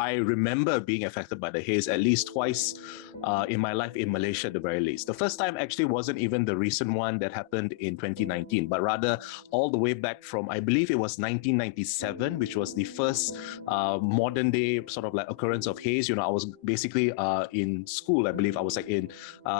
I remember being affected by the haze at least twice in my life in Malaysia at the very least. The first time actually wasn't even the recent one that happened in 2019, but rather all the way back from, I believe it was 1997, which was the first modern day sort of like occurrence of haze. You know, I was basically in school, I believe I was like in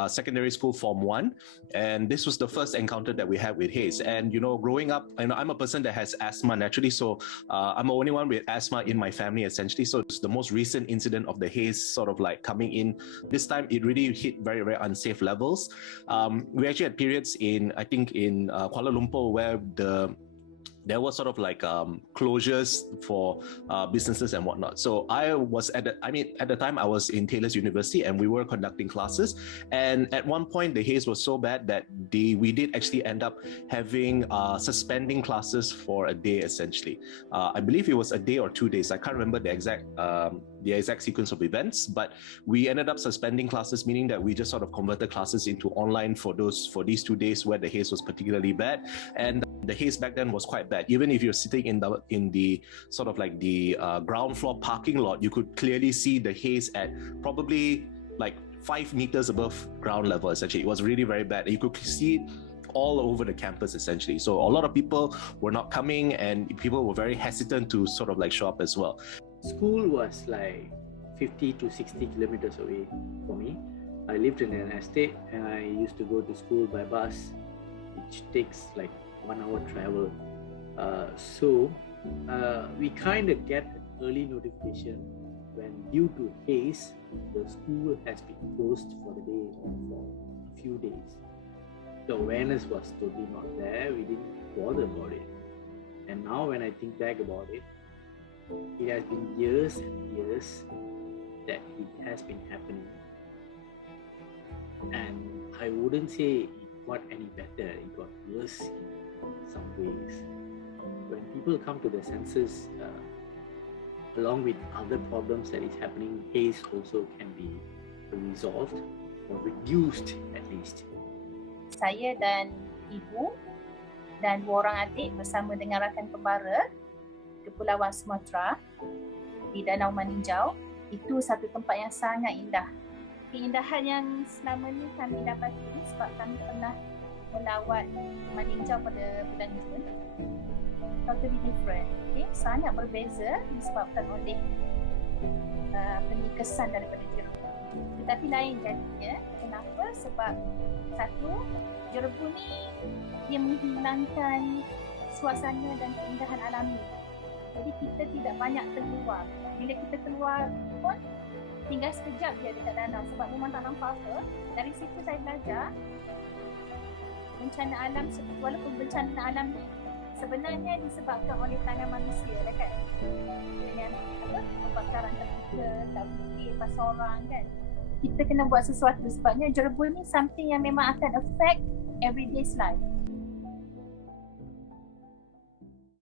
secondary school, Form 1, and this was the first encounter that we had with haze. And, you know, growing up, you know, I'm a person that has asthma naturally, so I'm the only one with asthma in my family essentially. So it's the most recent incident of the haze sort of like coming in. This time it really hit very, very unsafe levels. We actually had periods in, I think in Kuala Lumpur where there was sort of like closures for businesses and whatnot. So I was at the time I was in Taylor's University and we were conducting classes. And at one point the haze was so bad that we did actually end up having suspending classes for a day essentially. I believe it was a day or 2 days. I can't remember the exact sequence of events, but we ended up suspending classes, meaning that we just sort of converted classes into online for these 2 days where the haze was particularly bad. And the haze back then was quite bad. Even if you're sitting in the sort of like the ground floor parking lot, you could clearly see the haze at probably like 5 meters above ground level essentially. It was really very bad. You could see it all over the campus essentially. So a lot of people were not coming and people were very hesitant to sort of like show up as well. School was like 50 to 60 kilometers away for me. I lived in an estate and I used to go to school by bus, which takes like 1 hour travel. So we kind of get an early notification when, due to haze, the school has been closed for the day or for a few days. The awareness was totally not there. We didn't bother about it. And now when I think back about it, it has been years and years that it has been happening. And I wouldn't say it got any better, it got worse in some ways. When people come to their senses, along with other problems that is happening, haze also can be resolved or reduced at least. Saya dan ibu dan 2 orang adik bersama dengan rakan kebara Kepulauan Sumatera di Danau Maninjau. Itu satu tempat yang sangat indah. Keindahan yang selama ni kami dapati sebab kami pernah melawat Maninjau pada bulan Jun. Totally different. Okay? Sangat berbeza disebabkan oleh kesan daripada jeruk. Tetapi lain jadinya. Kenapa? Sebab satu, jeruk ni dia menghilangkan suasana dan keindahan alami. Jadi kita tidak banyak keluar. Bila kita keluar pun tinggal sekejap je dekat danau sebab memang tak nampak apa. Dari situ saya belajar bencana alam, walaupun bencana alam ni sebenarnya disebabkan oleh tangan manusia lah kan. Dengan pembakaran terbuka, tak boleh pasal orang kan. Kita kena buat sesuatu sebabnya jerebul ni something yang memang akan affect everyday's life.